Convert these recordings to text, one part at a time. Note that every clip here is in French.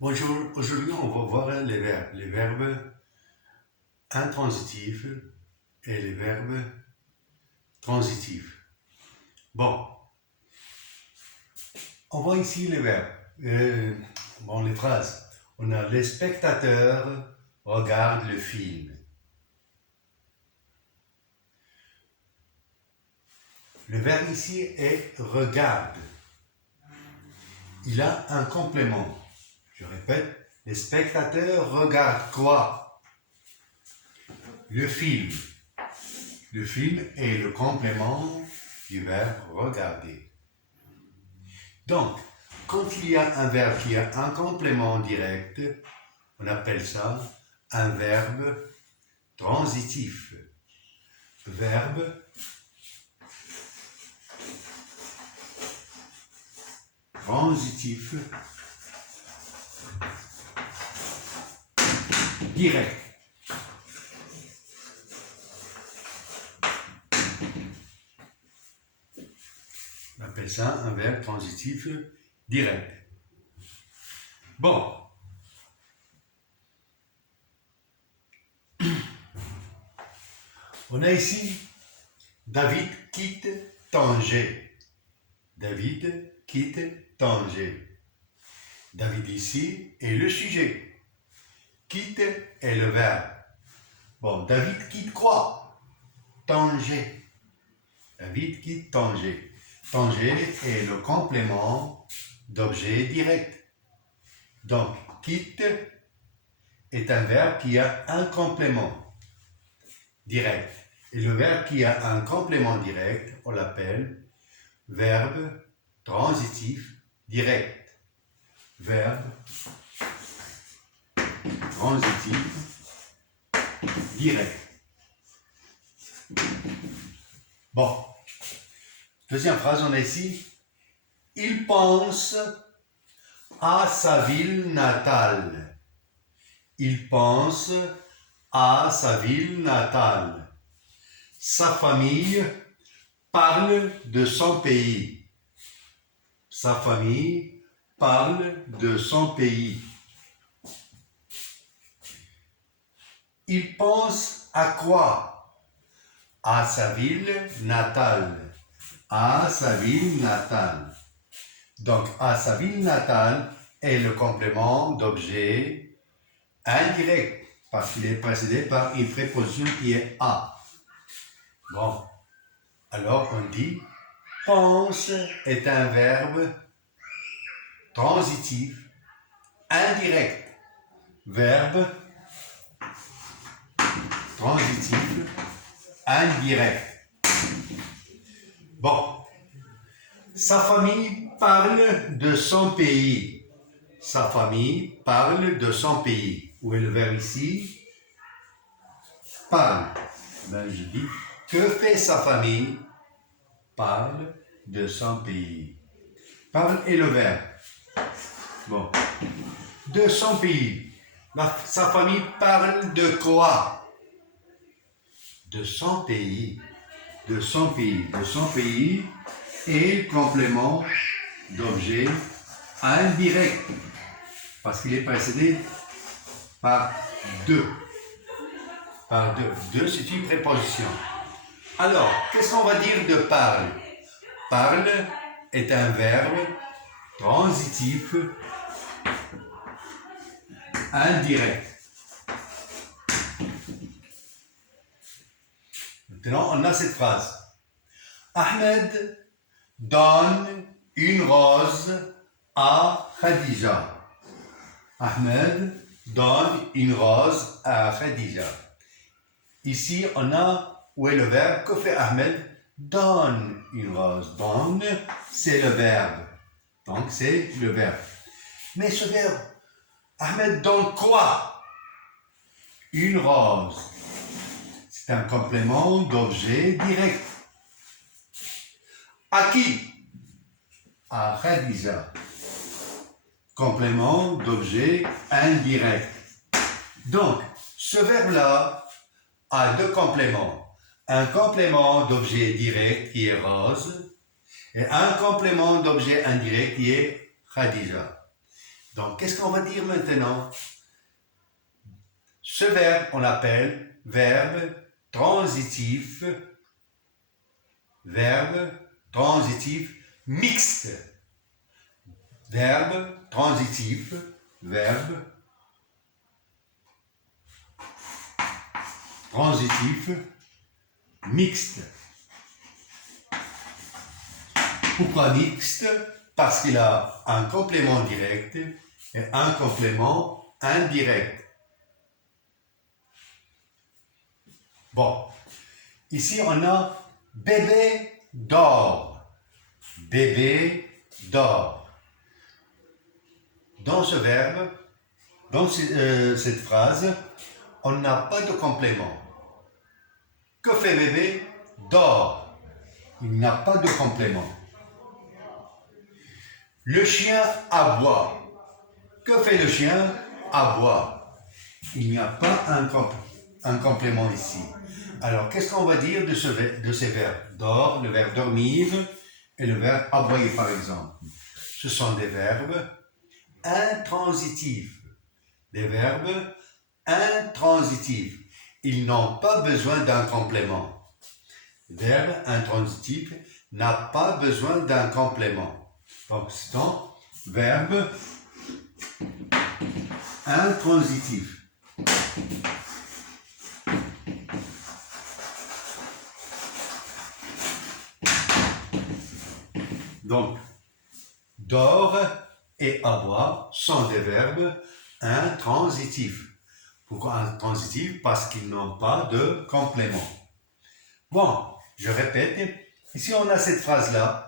Bonjour, aujourd'hui on va voir les verbes intransitifs et les verbes transitifs. Bon, on voit ici les verbes, les phrases. On a les spectateurs regardent le film. Le verbe ici est regarde. Il a un complément. Je répète, les spectateurs regardent quoi? Le film. Le film est le complément du verbe regarder. Donc, quand il y a un verbe qui a un complément direct, on appelle ça un verbe transitif. Verbe transitif direct. On appelle ça un verbe transitif direct. Bon. On a ici David quitte Tanger. David quitte Tanger. David ici est le sujet. Quitte est le verbe. Bon, David quitte quoi? Tanger. David quitte Tanger. Tanger est le complément d'objet direct. Donc, quitte est un verbe qui a un complément direct. Et le verbe qui a un complément direct, on l'appelle verbe transitif direct. Verbe transitif direct. Bon. Deuxième phrase, on a ici. Il pense à sa ville natale. Il pense à sa ville natale. Sa famille parle de son pays. Sa famille parle de son pays. Il pense à quoi? À sa ville natale. À sa ville natale. Donc, à sa ville natale est le complément d'objet indirect, parce qu'il est précédé par une préposition qui est à. Bon, alors on dit pense est un verbe transitif indirect. Verbe transitif indirect. Bon, sa famille parle de son pays. Sa famille parle de son pays. Où est le verbe ici? Parle. Ben, je dis, que fait sa famille? Parle de son pays. Parle est le verbe. Bon. De son pays. Sa famille parle de quoi? De son pays. De son pays. De son pays est le complément d'objet indirect. Parce qu'il est précédé par de. Par de. De, c'est une préposition. Alors, qu'est-ce qu'on va dire de parle? Parle est un verbe transitif indirect. Maintenant, on a cette phrase. Ahmed donne une rose à Khadija. Ahmed donne une rose à Khadija. Ici, on a, où est le verbe? Que fait Ahmed? Donne une rose. Donne, c'est le verbe. Donc, c'est le verbe. Mais ce verbe, Ahmed donne quoi? Une rose. C'est un complément d'objet direct. À qui? À Khadija. Complément d'objet indirect. Donc, ce verbe-là a deux compléments. Un complément d'objet direct qui est rose et un complément d'objet indirect qui est Khadija. Donc, qu'est-ce qu'on va dire maintenant? Ce verbe, on l'appelle verbe transitif mixte. Verbe transitif mixte. Pourquoi mixte? Parce qu'il a un complément direct et un complément indirect. Bon, ici on a bébé dort. Bébé dort. Dans ce verbe, dans cette phrase, on n'a pas de complément. Que fait bébé? Dort. Il n'y a pas de complément. Le chien aboie. Que fait le chien? Aboie. Il n'y a pas un complément ici. Alors, qu'est-ce qu'on va dire de ces verbes? Dort, le verbe dormir et le verbe aboyer, par exemple. Ce sont des verbes intransitifs. Des verbes intransitifs. Ils n'ont pas besoin d'un complément. Verbe intransitif n'a pas besoin d'un complément. Donc, c'est un verbe intransitif. Donc, dort et aboie sont des verbes intransitifs. Pourquoi intransitifs? Parce qu'ils n'ont pas de complément. Bon, je répète. Ici, on a cette phrase-là.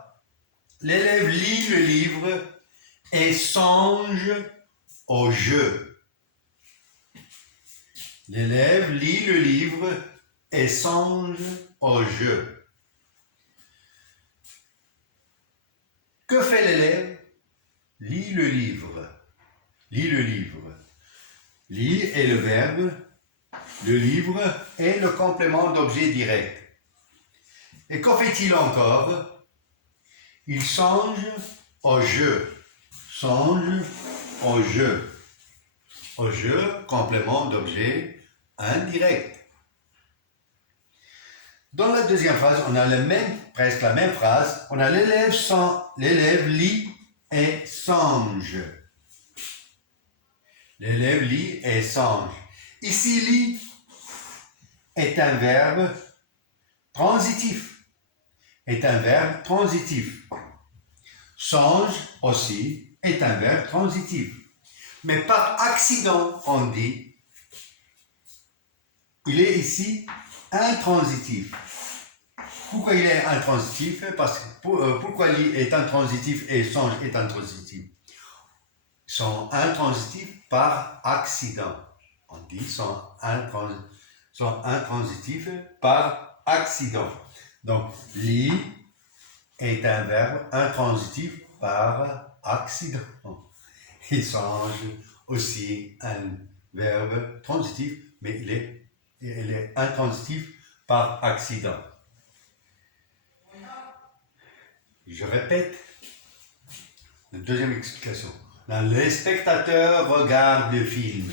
L'élève lit le livre et songe au jeu. L'élève lit le livre et songe au jeu. Que fait l'élève? Lit le livre. Lit le livre. Lit est le verbe. Le livre est le complément d'objet direct. Et qu'en fait-il encore? Il songe au jeu. Songe au jeu. Au jeu, complément d'objet indirect. Dans la deuxième phrase, on a presque la même phrase. On a l'élève lit et songe. L'élève lit et songe. Ici, lit est un verbe transitif. Songe aussi est un verbe transitif. Mais par accident, on dit, il est ici intransitif. Pourquoi il est intransitif? Pourquoi lit est intransitif et songe est intransitif? Ils sont intransitifs par accident. On dit sont intransitifs par accident. Donc, lit est un verbe intransitif par accident. Et songe aussi un verbe transitif, mais il est intransitif par accident. Je répète la deuxième explication. Là, les spectateurs regardent le film.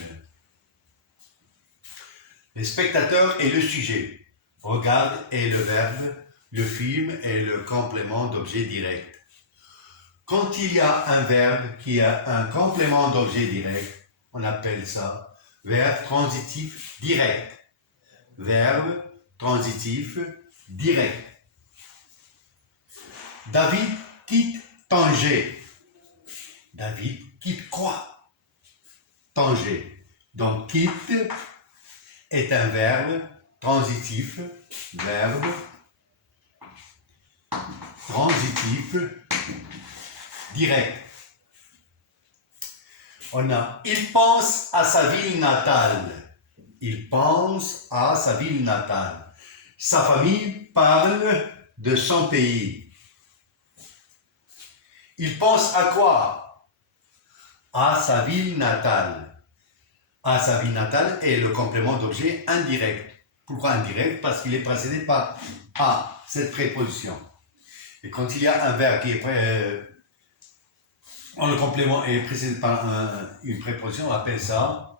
Les spectateurs est le sujet. Regarde est le verbe. Le film est le complément d'objet direct. Quand il y a un verbe qui a un complément d'objet direct, on appelle ça verbe transitif direct. Verbe transitif direct. David quitte Tanger. David quitte quoi? Tanger. Donc quitte est un verbe transitif. Verbe transitif direct. On a il pense à sa ville natale. Il pense à sa ville natale. Sa famille parle de son pays. Il pense à quoi? À sa ville natale. À sa ville natale est le complément d'objet indirect. Pourquoi indirect? Parce qu'il est précédé par à, cette préposition. Et quand il y a un verbe qui est le complément est précédé par une préposition, on appelle ça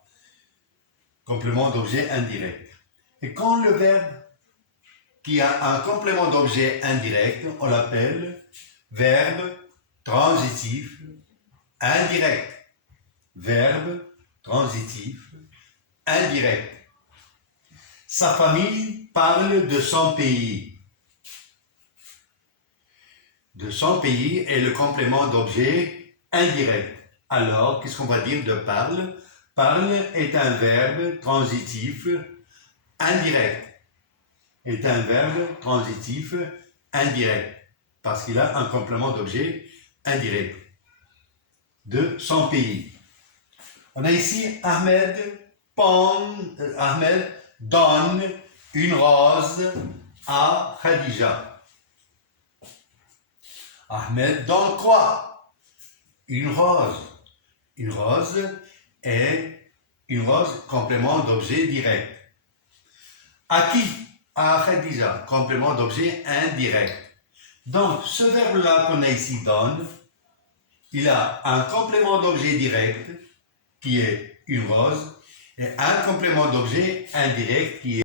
complément d'objet indirect. Et quand le verbe qui a un complément d'objet indirect, on l'appelle verbe transitif indirect. Verbe transitif indirect. Sa famille parle de son pays. De son pays est le complément d'objet indirect. Alors, qu'est-ce qu'on va dire de parle? Parle est un verbe transitif indirect. Est un verbe transitif indirect. Parce qu'il a un complément d'objet indirect. De son pays. On a ici Ahmed donne une rose à Khadija. Ahmed donne quoi? Une rose. Une rose est une rose complément d'objet direct. À qui? À Khadija, complément d'objet indirect. Donc, ce verbe-là qu'on a ici donne, il a un complément d'objet direct qui est une rose et un complément d'objet indirect qui est